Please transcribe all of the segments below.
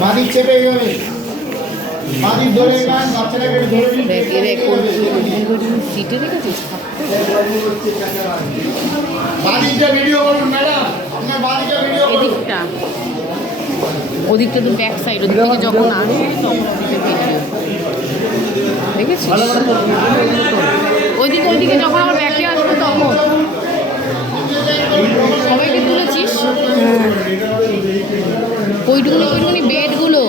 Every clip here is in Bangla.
বাড়ি চেপে যাবে, বাড়ি ধরে গান বাচ্চাটাকে ধরে সিটে রেখেছিস বাড়িটা ভিডিও করুন ম্যাডাম, আপনার বাড়িটা ভিডিও করুন। এদিকটা ওদিকটা তো ব্যাক সাইড, ওদিক থেকে যখন আসে তখন ওদিকে ভিডিও দেখেছিস, ওইদিকে যখন আমার ব্যাকে আসবে তখন সবাইকে তুলেছিস। ওইটুকুনি বেডগুলো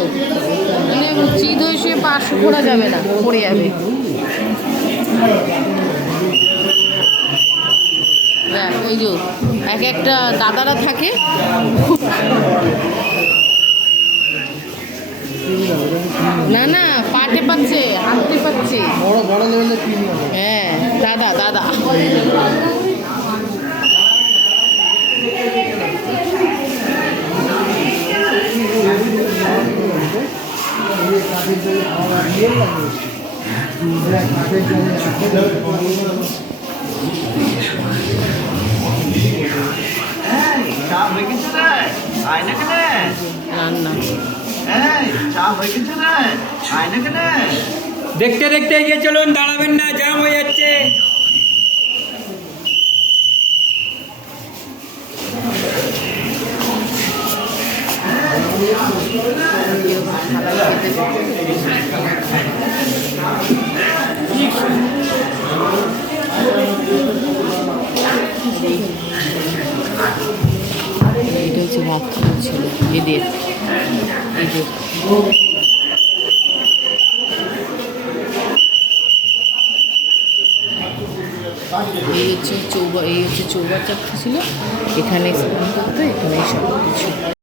মানে চিত হয়ে শুয়ে পাশ করা যাবে না, পড়ে যাবে। ওই যে এক একটা দাদারা থাকে, না না পাটে পাচ্ছে, হাঁটতে পাচ্ছে, হ্যাঁ দাদা দাদা রান্না দেখতে দেখতে এগিয়ে চলুন, দাঁড়াবেন না, জ্যাম হয়ে যাচ্ছে। এটা হচ্ছে ভাত ছিল এদের, এই হচ্ছে চৌবাচ্চা ছিল, এখানে স্নান করতো, এখানে সব কিছু।